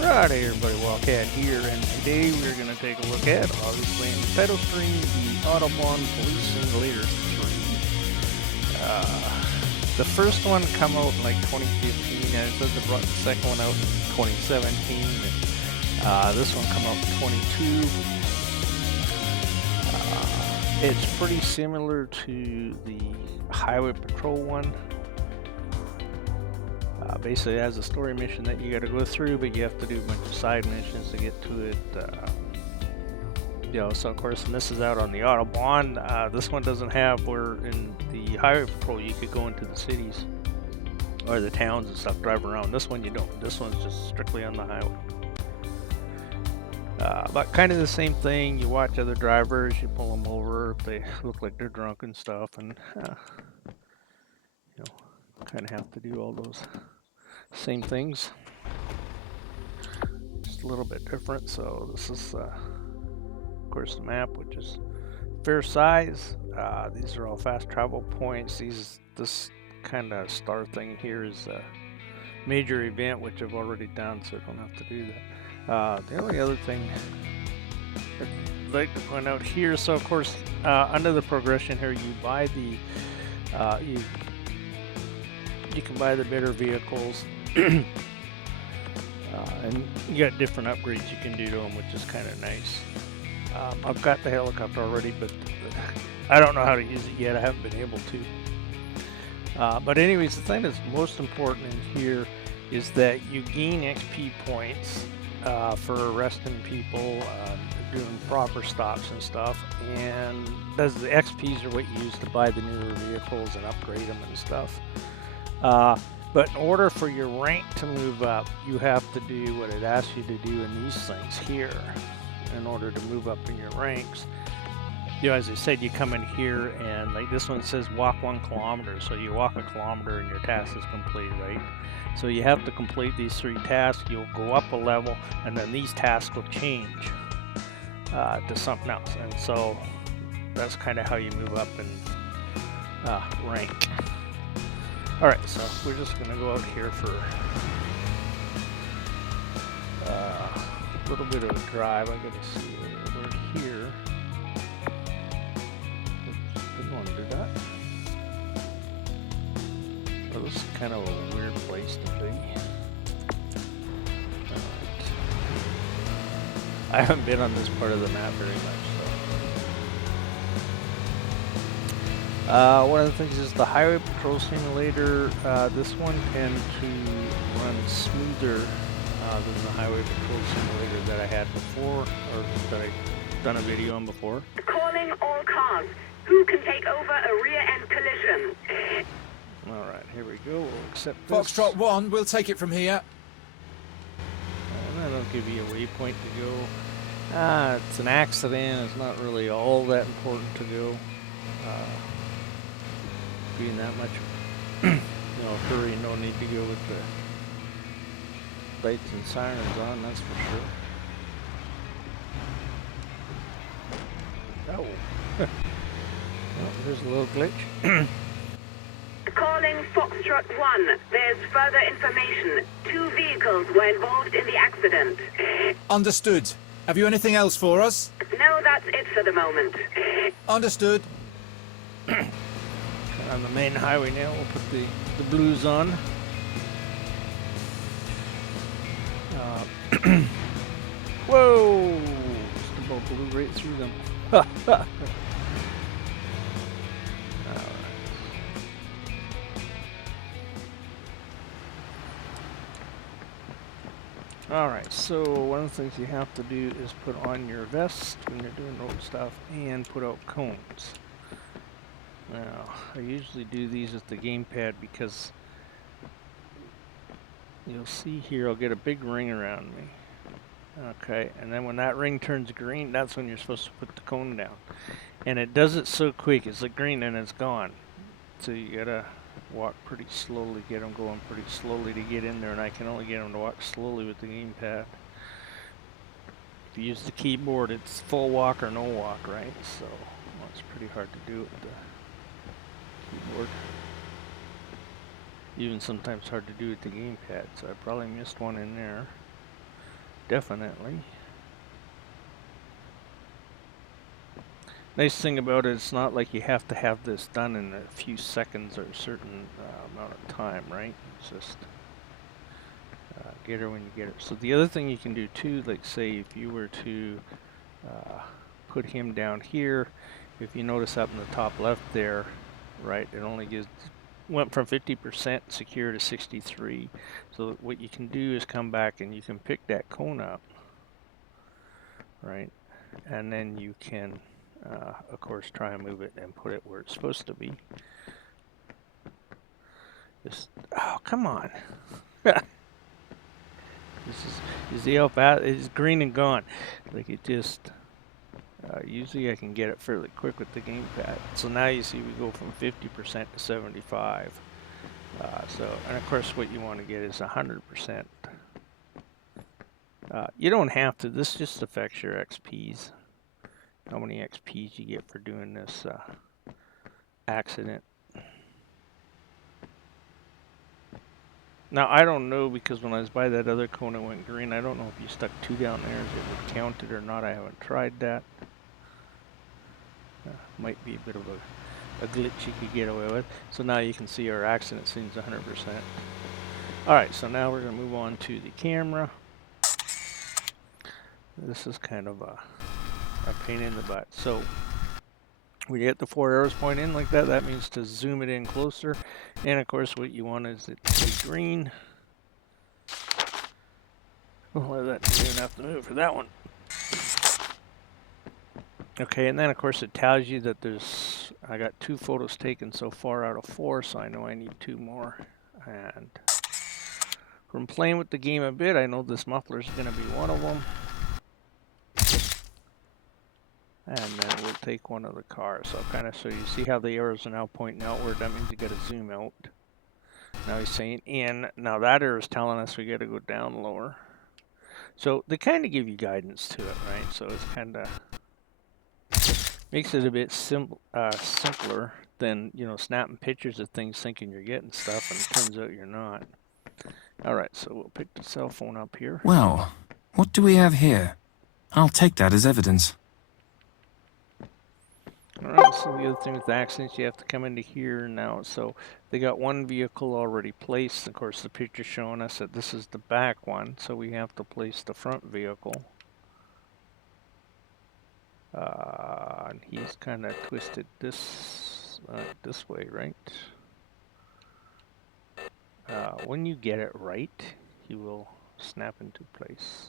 Right, hey everybody, Wildcat here, and today we're going to take a look at, obviously in the title screen, the Autobahn Police Simulator 3. The first one come out in like 2015, and it says they brought the second one out in 2017, and this one come out in 22. It's pretty similar to the Highway Patrol one. Basically, it has a story mission that you got to go through, but you have to do a bunch of side missions to get to it. So of course, and this is out on the Autobahn. This one doesn't have where in the Highway Patrol you could go into the cities or the towns and stuff, drive around. This one you don't. This one's just strictly on the highway. But kind of the same thing. You watch other drivers, you pull them over if they look like they're drunk and stuff, and kind of have to do all those same things, just a little bit different. So this is, of course, the map, which is fair size. These are all fast travel points. This kind of star thing here is a major event, which I've already done, so I don't have to do that. The only other thing I'd like to point out here, so of course, under the progression here, you buy the you can buy the better vehicles. And you got different upgrades you can do to them, which is kind of nice. I've got the helicopter already, but I don't know how to use it yet. I haven't been able to. But anyways, the thing that's most important in here is that you gain XP points for arresting people, doing proper stops and stuff. And the XPs are what you use to buy the newer vehicles and upgrade them and stuff. But in order for your rank to move up, you have to do what it asks you to do in these things here in order to move up in your ranks. As I said, you come in here and like this one says walk 1 kilometer. So you walk a kilometer and your task is complete, right? So you have to complete these 3 tasks. You'll go up a level and then these tasks will change to something else. And so that's kind of how you move up in rank. Alright, so we're just going to go out here for a little bit of a drive. I got to see we're here. Oops, didn't want to do that. Well, this is kind of a weird place to be. Alright. I haven't been on this part of the map very much. One of the things is the Highway Patrol Simulator. This one tends to run smoother than the Highway Patrol Simulator that I had before, or that I've done a video on before. Calling all cars. Who can take over a rear-end collision? Alright, here we go. We'll accept this. Foxtrot 1, we'll take it from here. And then it'll give you a waypoint to go. It's an accident. It's not really all that important to go. Being that much, hurry, no need to go with the lights and sirens on, that's for sure. Oh, well, there's a little glitch. Calling Foxtrot 1. There's further information. 2 vehicles were involved in the accident. Understood. Have you anything else for us? No, that's it for the moment. Understood. On the main highway now, we'll put the blues on. Whoa! Just about blew right through them. Alright, so one of the things you have to do is put on your vest when you're doing road stuff and put out cones. Now, I usually do these with the gamepad because you'll see here I'll get a big ring around me. Okay, and then when that ring turns green, that's when you're supposed to put the cone down. And it does it so quick, it's like green and it's gone. So you gotta walk pretty slowly, get them going pretty slowly to get in there, and I can only get them to walk slowly with the gamepad. If you use the keyboard, it's full walk or no walk, right? So, well, it's pretty hard to do it with the keyboard. Even sometimes hard to do with the gamepad, so I probably missed one in there. definitely. Nice thing about it, it's not like you have to have this done in a few seconds or a certain amount of time, right? It's just get her when you get her. So the other thing you can do too, like say if you were to put him down here, if you notice up in the top left there, right, it only went from 50% secure to 63. So what you can do is come back and you can pick that cone up, right, and then you can of course try and move it and put it where it's supposed to be. Just, oh, come on. You see how fast it's green and gone. Like it just usually I can get it fairly quick with the gamepad. So now you see we go from 50% to 75. And of course what you want to get is 100%. You don't have to. This just affects your XPs. How many XPs you get for doing this accident. Now I don't know, because when I was by that other cone it went green. I don't know if you stuck 2 down there, if it would count it or not. I haven't tried that. Might be a bit of a glitch you could get away with. So now you can see our accident seems 100%. Alright, so now we're going to move on to the camera. This is kind of a pain in the butt. So when you get the 4 arrows pointing in like that, that means to zoom it in closer. And of course what you want is it to be green. Well, that didn't even have to move for that one. Okay, and then of course it tells you that I got 2 photos taken so far out of 4, so I know I need 2 more. And from playing with the game a bit, I know this muffler is going to be one of them. And then we'll take one of the cars. So kind of, so you see how the arrows are now pointing outward. That means you got to zoom out. Now he's saying in. Now that arrow is telling us we got to go down lower. So they kind of give you guidance to it, right? So it's kind of makes it a bit simpler than, you know, snapping pictures of things thinking you're getting stuff, and it turns out you're not. All right, so we'll pick the cell phone up here. Well, what do we have here? I'll take that as evidence. Alright, so the other thing with the accidents, you have to come into here now. So they got one vehicle already placed. Of course, the picture's showing us that this is the back one, so we have to place the front vehicle. And he's kind of twisted this way, right? When you get it right, he will snap into place.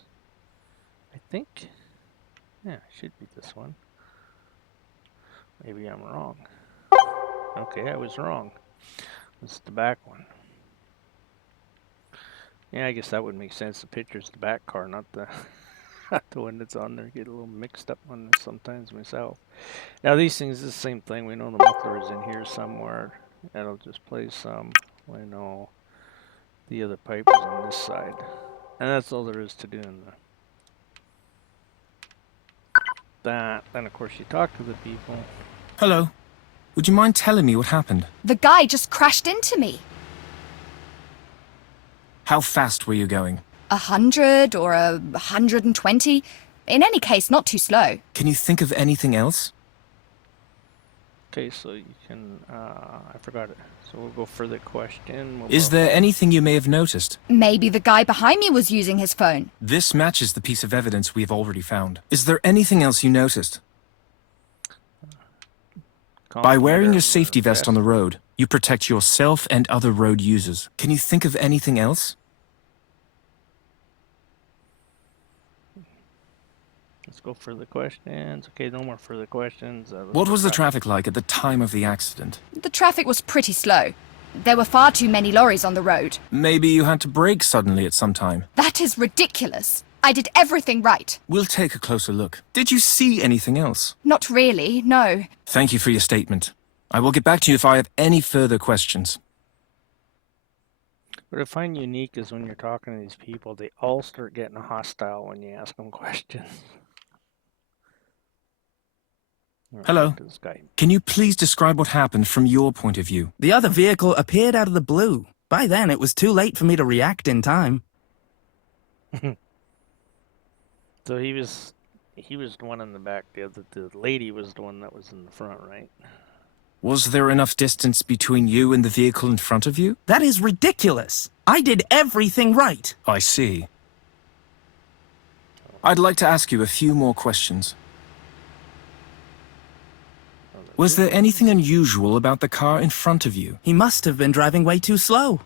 I think, yeah, it should be this one. Maybe I'm wrong. Okay, I was wrong. This is the back one. Yeah, I guess that would make sense. The picture's the back car, not the not the one that's on there. Get a little mixed up on this sometimes myself. Now these things is the same thing. We know the muffler is in here somewhere. That'll just play some. We know the other pipe is on this side. And that's all there is to doing that. Then of course you talk to the people. Hello. Would you mind telling me what happened? The guy just crashed into me. How fast were you going? 100 or 120. In any case, not too slow. Can you think of anything else? Okay, so you can, I forgot it. So we'll go for the question. Is there anything you may have noticed? Maybe the guy behind me was using his phone. This matches the piece of evidence we have already found. Is there anything else you noticed? By wearing your safety vest on the road, you protect yourself and other road users. Can you think of anything else? Let's go for the questions. Okay, no more further questions. What was the traffic like at the time of the accident? The traffic was pretty slow. There were far too many lorries on the road. Maybe you had to brake suddenly at some time. That is ridiculous. I did everything right. We'll take a closer look. Did you see anything else? Not really, no. Thank you for your statement. I will get back to you if I have any further questions. What I find unique is when you're talking to these people, they all start getting hostile when you ask them questions. Hello. Can you please describe what happened from your point of view? The other vehicle appeared out of the blue. By then, it was too late for me to react in time. So he was the one in the back. The lady was the one that was in the front, right? Was there enough distance between you and the vehicle in front of you? That is ridiculous. I did everything right. I see. I'd like to ask you a few more questions. Was there anything unusual about the car in front of you? He must have been driving way too slow.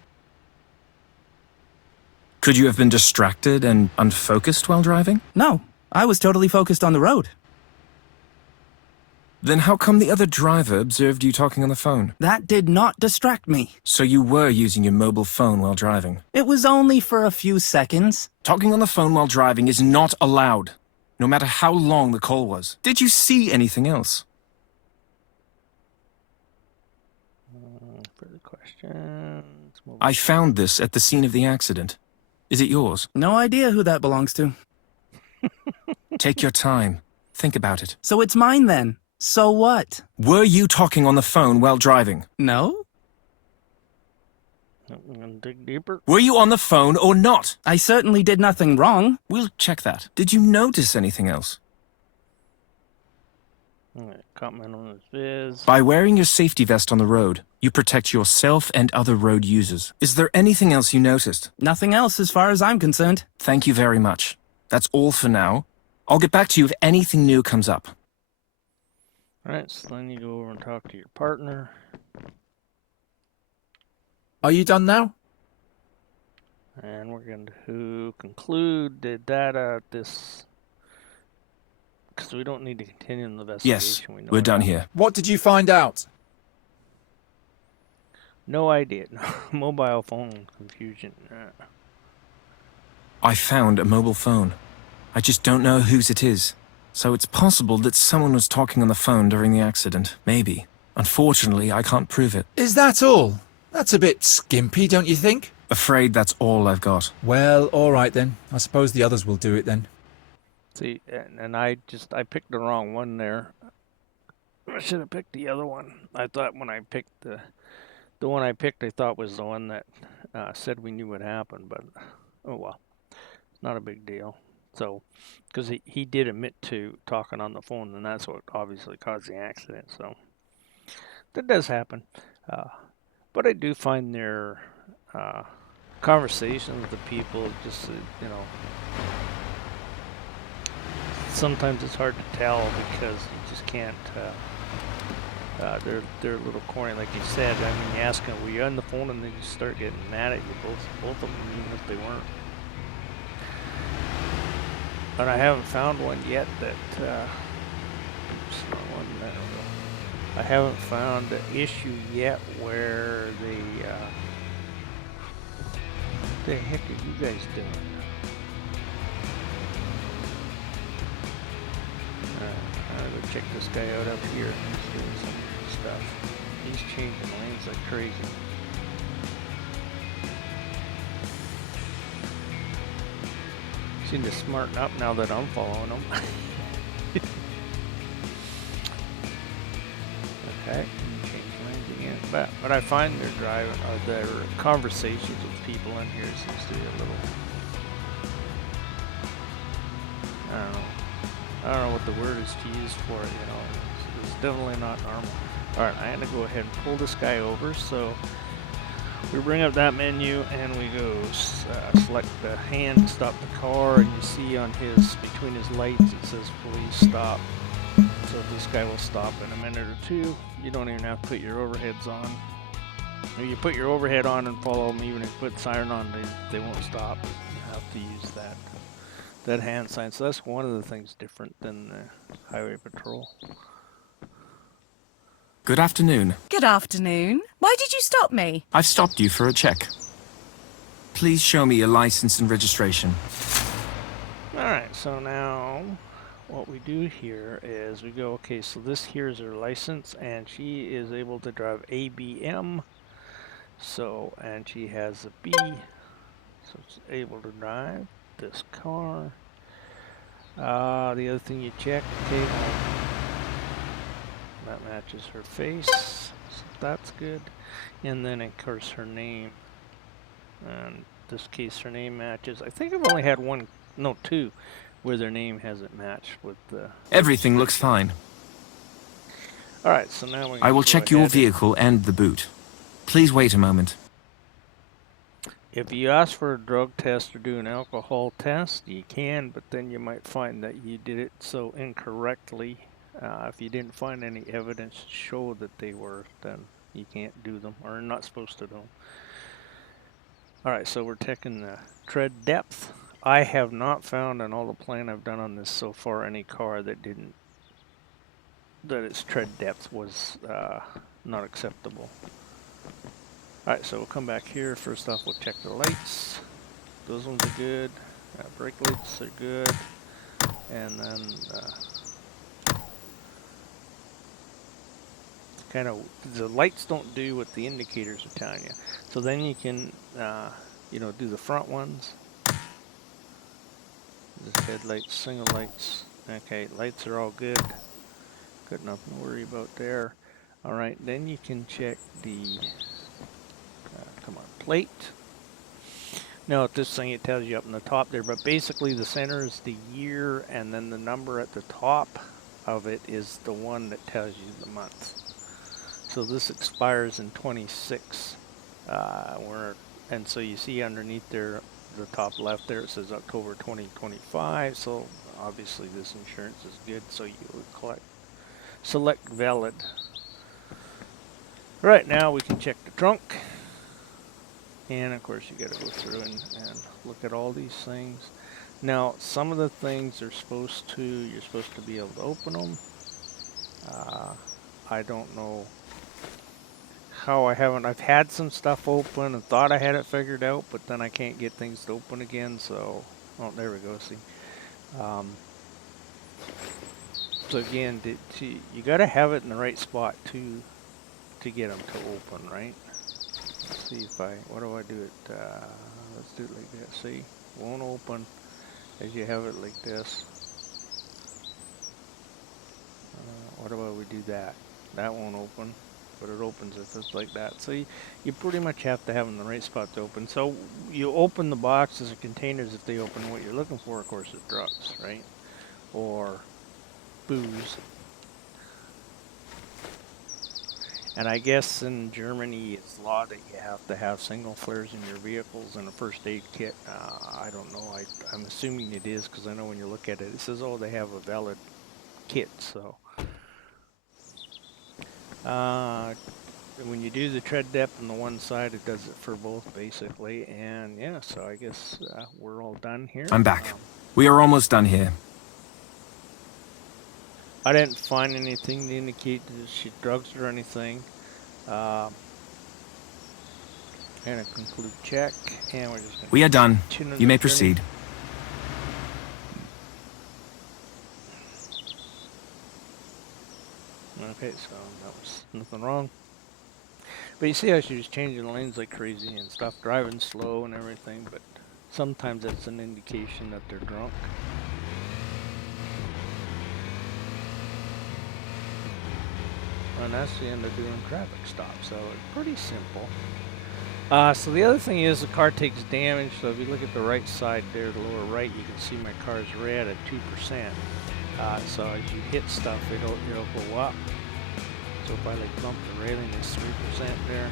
Could you have been distracted and unfocused while driving? No, I was totally focused on the road. Then how come the other driver observed you talking on the phone? That did not distract me. So you were using your mobile phone while driving? It was only for a few seconds. Talking on the phone while driving is not allowed, no matter how long the call was. Did you see anything else? Further questions. I found this at the scene of the accident. Is it yours? No idea who that belongs to. Take your time. Think about it. So it's mine then. So what? Were you talking on the phone while driving? No? I'm gonna dig deeper. Were you on the phone or not? I certainly did nothing wrong. We'll check that. Did you notice anything else? Alright, comment on this viz. By wearing your safety vest on the road, you protect yourself and other road users. Is there anything else you noticed? Nothing else as far as I'm concerned. Thank you very much. That's all for now. I'll get back to you if anything new comes up. Alright, so then you go over and talk to your partner. Are you done now? And we're going to conclude that this... Because we don't need to continue the investigation. Yes, We know we're it done happened. here. What did you find out? No idea. Mobile phone confusion. I found a mobile phone. I just don't know whose it is. So it's possible that someone was talking on the phone during the accident. Maybe. Unfortunately, I can't prove it. Is that all? That's a bit skimpy, don't you think? Afraid that's all I've got. Well, all right then. I suppose the others will do it then. See, and I picked the wrong one there. I should have picked the other one. I thought when I picked the one I picked, I thought was the one that said we knew what happened, but oh well, it's not a big deal. So, because he did admit to talking on the phone, and that's what obviously caused the accident. So that does happen, but I do find their conversations with the people just sometimes it's hard to tell because you just can't. They're a little corny, like you said. I mean, you ask them, "Were you on the phone?" and they just start getting mad at you, both of them, even if they weren't. But I haven't found one yet that. I haven't found an issue yet where the heck are you guys doing? I'm gonna go check this guy out up here. He's doing some stuff. He's changing lanes like crazy. Seem to smarten up now that I'm following him. Okay, change lanes again. But I find their driving or their conversations with people in here seems to be a little. I don't know what the word is to use for it, It's definitely not normal. Alright, I had to go ahead and pull this guy over, so we bring up that menu and we go select the hand to stop the car, and you see on between his lights it says please stop. So this guy will stop in a minute or two. You don't even have to put your overheads on. If you put your overhead on and follow them, even if you put siren on, they won't stop. You have to use that hand sign. So that's one of the things different than the highway patrol. Good afternoon. Good afternoon. Why did you stop me? I've stopped you for a check. Please show me your license and registration. Alright, so now what we do here is we go, okay, so this here is her license, and she is able to drive ABM. So, and she has a B, so it's able to drive this car. The other thing you check, okay, that matches her face, so that's good. And then of course her name, and in this case her name matches. I think I've only had two where their name hasn't matched with the... Everything looks fine. Alright, so now we I will check your vehicle and the boot. Please wait a moment. If you ask for a drug test or do an alcohol test, you can, but then you might find that you did it so incorrectly. If you didn't find any evidence to show that they were, then you can't do them, or not supposed to do them. Alright, so we're checking the tread depth. I have not found in all the playing I've done on this so far any car that its tread depth was not acceptable. Alright, so we'll come back here. First off, we'll check the lights. Those ones are good. Brake lights are good. And then kind of the lights don't do what the indicators are telling you. So then you can you know, do the front ones. The headlights, single lights. Okay, lights are all good. Good, nothing to worry about there. Alright, then you can check the come on, plate. Now at this thing it tells you up in the top there, but basically the center is the year, and then the number at the top of it is the one that tells you the month. So this expires in 26. And so you see underneath there, the top left there, it says October 2025. So obviously this insurance is good. So you would select valid. Right now we can check the trunk. And of course you got to go through and look at all these things. Now some of the things are you're supposed to be able to open them. I don't know how I've had some stuff open and thought I had it figured out, but then I can't get things to open again, so, oh, there we go, see. So again, you got to have it in the right spot to get them to open, right? Let's see if what do I do it, let's do it like that, see, won't open as you have it like this. What about we do that? That won't open, but it opens if it's like that. So you pretty much have to have them in the right spot to open. So you open the boxes or containers if they open. What you're looking for, of course, is drugs, right? Or booze. And I guess in Germany it's law that you have to have signal flares in your vehicles and a first aid kit. I don't know. I'm assuming it is, because I know when you look at it, it says, oh, they have a valid kit. So when you do the tread depth on the one side, it does it for both basically. And yeah, so I guess we're all done here. I'm back. We are almost done here. I didn't find anything to indicate that she drugs or anything. And a conclude check, and we're just. We are done. You may proceed. Okay, so that was nothing wrong. But you see how she was changing lanes like crazy and stuff, driving slow and everything, but sometimes that's an indication that they're drunk. And that's the end of doing traffic stops, so it's pretty simple. So the other thing is the car takes damage, so if you look at the right side there, the lower right, you can see my car's red at 2%. So as you hit stuff, it'll go up. So if I like bump the railing, it's 3% there.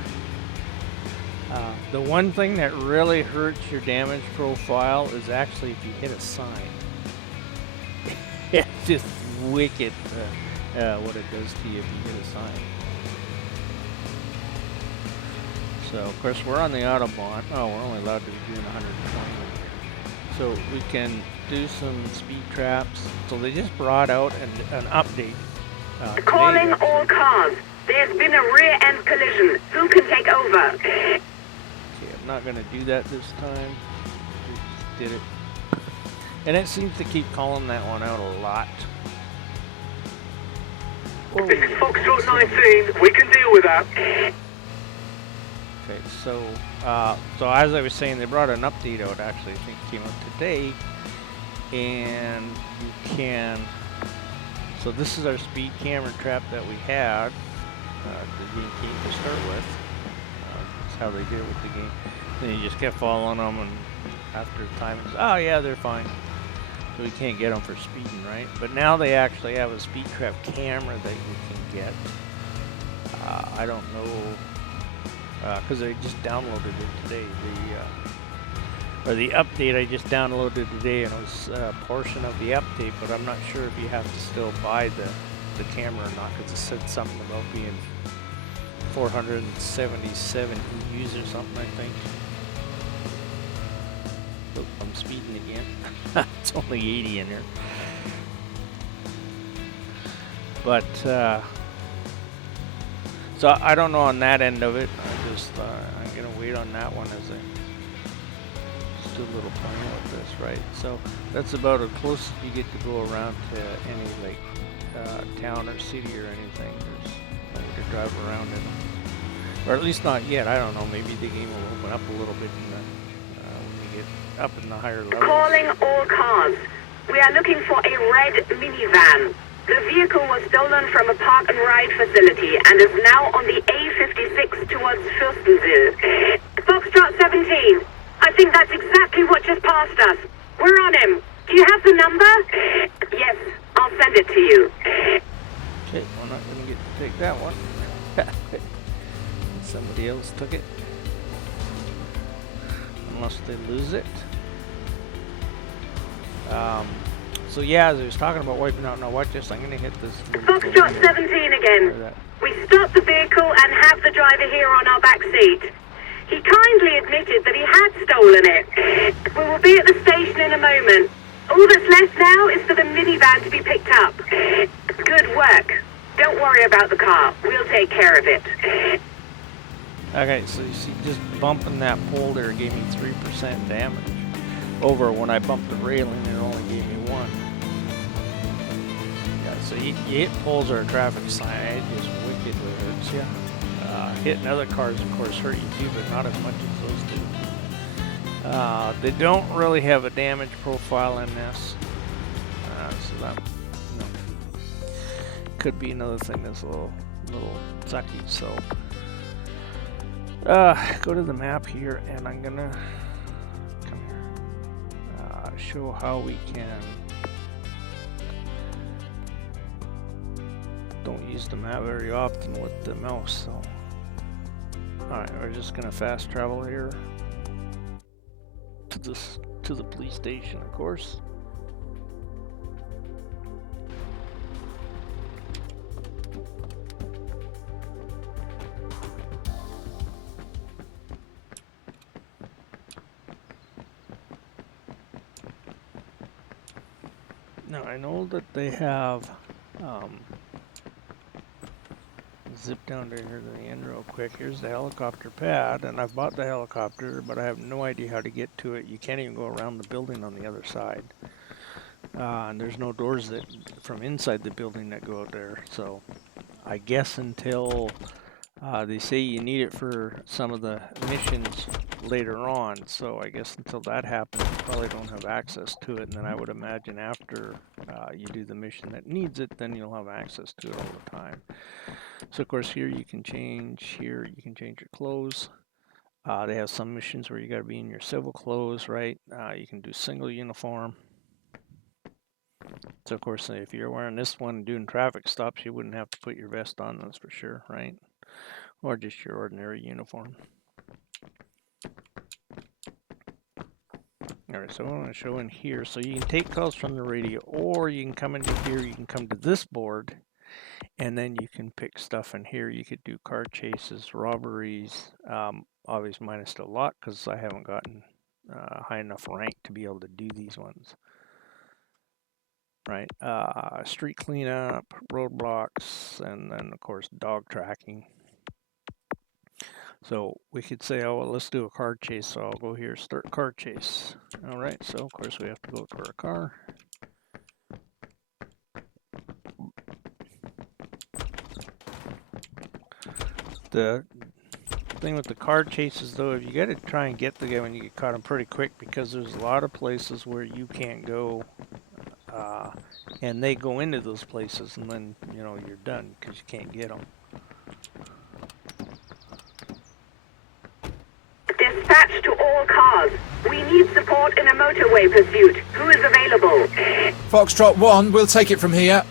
The one thing that really hurts your damage profile is actually if you hit a sign. It's just wicked what it does to you if you hit a sign. So of course we're on the Autobahn. Oh, we're only allowed to be doing 120 here. So we can do some speed traps. So they just brought out an update. Calling all cars. There's been a rear-end collision. Who can take over? Okay, I'm not going to do that this time. Just did it. And it seems to keep calling that one out a lot. This is Foxtrot 19. We can deal with that. Okay, so as I was saying, they brought an update out, actually. I think it came out today. And you can... So this is our speed camera trap that we had. The game came to start with. That's how they did it with the game. Then you just kept following them, and after time, it's, oh yeah, they're fine. so we can't get them for speeding, right? But now they actually have a speed trap camera that you can get. I don't know, because I just downloaded it today. The update I just downloaded today, and it was a portion of the update, but I'm not sure if you have to still buy the camera or not, because it said something about being 477 EUs or something, I think. Oh, I'm speeding again. It's only 80 in here. But, so I don't know on that end of it. I'm going to wait on that one as I do a little playing with this, right? So that's about as close as you get to go around to any like town or city or anything. There's no way to drive around in them, or at least not yet. I don't know. Maybe the game will open up a little bit in the, when you get up in the higher levels. Calling all cars. We are looking for a red minivan. The vehicle was stolen from a park and ride facility and is now on the A56 towards Fürstenwil. Foxtrot 17. I think that's exactly what just passed us. We're on him. Do you have the number? Yes, I'll send it to you. Okay, we're not going to get to take that one. Somebody else took it. Unless they lose it. So yeah, as I was talking about wiping out, now watch this, I'm going to hit this. Foxtrot 17 again. We stopped the vehicle and have the driver here on our back seat. He kindly admitted that he had stolen it. We will be at the station in a moment. All that's left now is for the minivan to be picked up. Good work. Don't worry about the car. We'll take care of it. Okay, so you see, just bumping that pole there gave me 3% damage. Over when I bumped the railing, it only gave me 1. Yeah, so you hit poles or a traffic sign, it just wickedly hurts you. Hitting other cars, of course, hurt you too, but not as much as those do. They don't really have a damage profile in this, so that could be another thing that's a little sucky. So go to the map here, and I'm gonna come here, show how we can. Don't use the map very often with the mouse, so. Alright, we're just gonna fast travel here to the police station, of course. Now I know that they have zip down to here to the end real quick. Here's the helicopter pad, and I've bought the helicopter, but I have no idea how to get to it. You can't even go around the building on the other side. And there's no doors that from inside the building that go out there. So I guess until they say you need it for some of the missions later on. So I guess until that happens, you probably don't have access to it. And then I would imagine after you do the mission that needs it, then you'll have access to it all the time. So of course here you can change your clothes. They have some missions where you got to be in your civil clothes, right? You can do single uniform. So of course if you're wearing this one doing traffic stops, you wouldn't have to put your vest on, that's for sure, right? Or just your ordinary uniform. Alright, so I want to show in here. So you can take calls from the radio, or you can come into here, you can come to this board, and then you can pick stuff in here. You could do car chases, robberies. Obviously mine is still locked because I haven't gotten high enough rank to be able to do these ones. Right, street cleanup, roadblocks, and then of course dog tracking. So we could say, oh, well, let's do a car chase. So I'll go here, start car chase. All right, so of course we have to go for a car. The thing with the car chases, though, if you got to try and get the guy when you get caught him pretty quick, because there's a lot of places where you can't go, and they go into those places, and then you're done because you can't get them. Dispatch to all all cars. We need support in a motorway pursuit. Who is available? Foxtrot 1, we'll take it from here.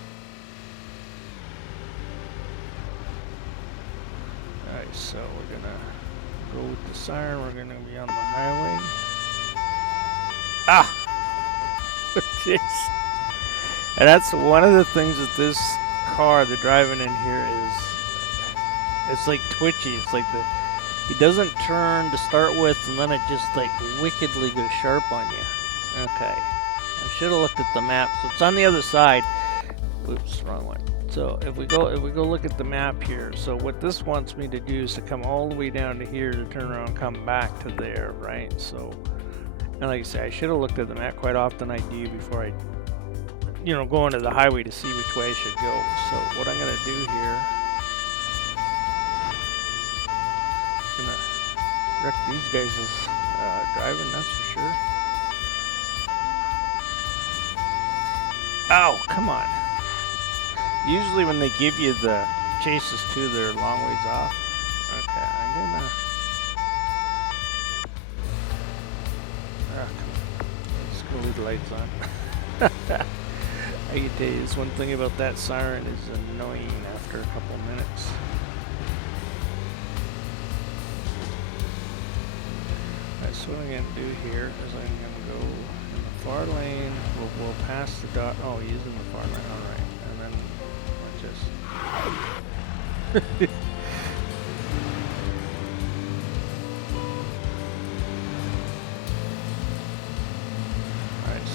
Alright, so we're gonna go with the siren. We're gonna be on the highway. Ah! Jeez. And that's one of the things that this car, the driving in here, is it's like twitchy. It's like he doesn't turn to start with, and then it just like wickedly goes sharp on you. Okay, I should have looked at the map. So it's on the other side. Oops, wrong one. So if we go look at the map here. So what this wants me to do is to come all the way down to here to turn around and come back to there, right? So, and like I say, I should have looked at the map. Quite often I do before I, go into the highway to see which way I should go. So what I'm gonna do here, I'm gonna wreck these guys' driving, that's for sure. Oh, come on. Usually when they give you the chases too, they're a long ways off. Okay, I'm gonna... come on. Let's go leave the lights on. I can tell you this one thing about that siren is annoying after a couple minutes. Alright, so what I'm going to do here is I'm going to go in the far lane. We'll pass the dot. Oh, he's in the far lane. Alright. And then watch this.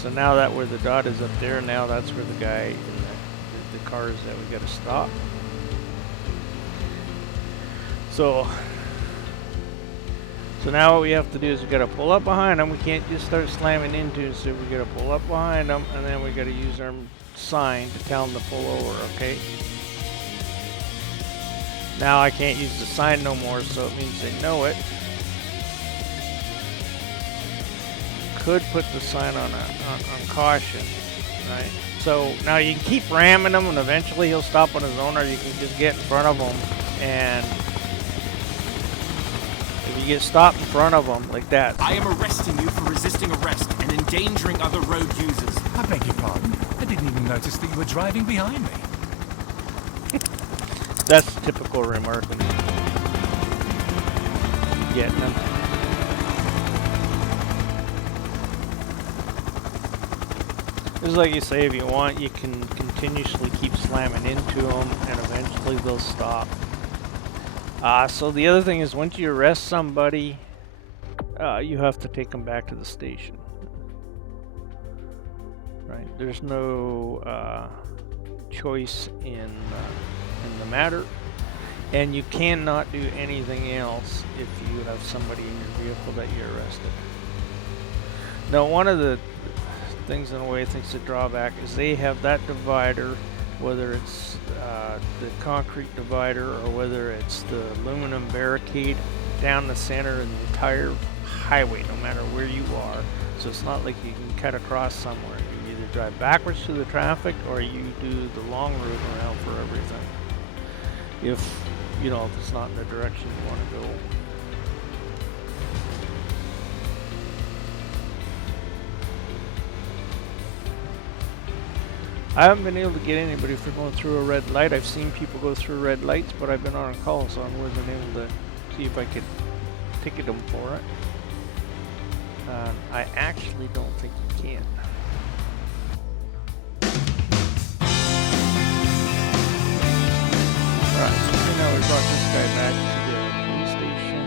So now that where the dot is up there, now that's where the guy in the car is that we got to stop. So now what we have to do is we got to pull up behind them. We can't just start slamming into, so we got to pull up behind them, and then we got to use our sign to tell them to pull over, okay? Now I can't use the sign no more, so it means they know it. Could put the sign on caution, right? So now you can keep ramming him, and eventually he'll stop on his own, or you can just get in front of him. And if you get stopped in front of him like that, I am arresting you for resisting arrest and endangering other road users. I beg your pardon. I didn't even notice that you were driving behind me. that's typical remarking. Getting him. It's like you say, if you want, you can continuously keep slamming into them, and eventually they'll stop. So the other thing is, once you arrest somebody, you have to take them back to the station. Right? There's no choice in the matter, and you cannot do anything else if you have somebody in your vehicle that you arrested. Now, one of the things in a way I think is a drawback is they have that divider, whether it's the concrete divider or whether it's the aluminum barricade down the center of the entire highway, no matter where you are. So it's not like you can cut across somewhere. You either drive backwards through the traffic or you do the long route around for everything. If it's not in the direction you want to go. I haven't been able to get anybody for going through a red light. I've seen people go through red lights, but I've been on a call, so I wasn't able to see if I could ticket them for it. I actually don't think you can. Alright, so now we brought this guy back to the police station.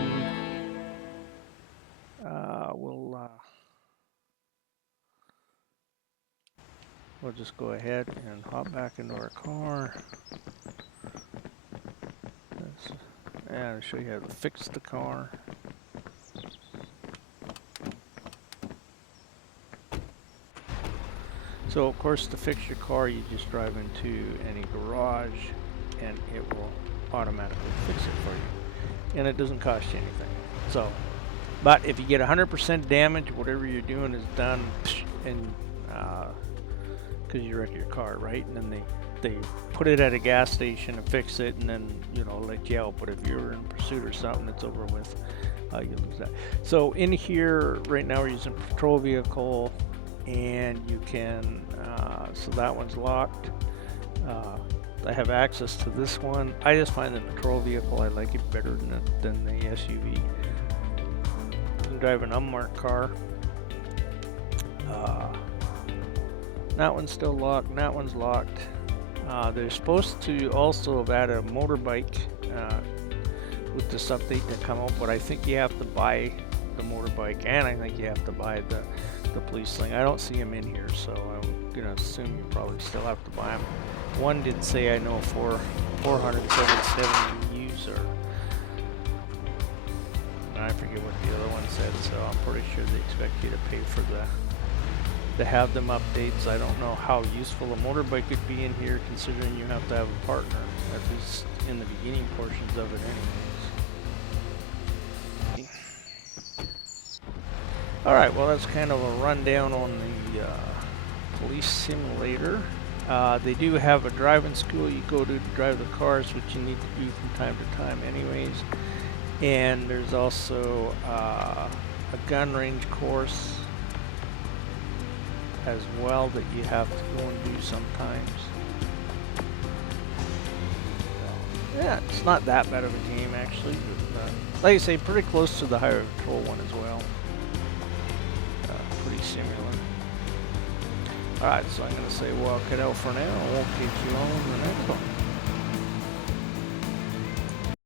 We'll just go ahead and hop back into our car. And I'll show you how to fix the car. So of course, to fix your car, you just drive into any garage and it will automatically fix it for you. And it doesn't cost you anything. So, but if you get 100% damage, whatever you're doing is done, and because you wreck your car, right? And then they put it at a gas station and fix it, and then let you out. But if you're in pursuit or something, it's over with. You lose that. So in here right now we're using patrol vehicle, and you can so that one's locked. I have access to this one. I just find the patrol vehicle, I like it better than the SUV. You can drive an unmarked car. That one's still locked, and that one's locked. They're supposed to also have added a motorbike with this update to come out, but I think you have to buy the motorbike, and I think you have to buy the police thing. I don't see them in here, so I'm gonna assume you probably still have to buy them. One did say, I know, for 477 use, or I forget what the other one said, so I'm pretty sure they expect you to pay for to have them updates. I don't know how useful a motorbike could be in here, considering you have to have a partner, at least in the beginning portions of it anyways. Alright, well that's kind of a rundown on the police simulator. They do have a driving school you go to drive the cars, which you need to do from time to time anyways. And there's also a gun range course as well that you have to go and do sometimes. Yeah, it's not that bad of a game actually, but like I say, pretty close to the Highway Patrol one as well. Pretty similar. Alright, so I'm going to say walk it out for now, and we'll catch you on the next one.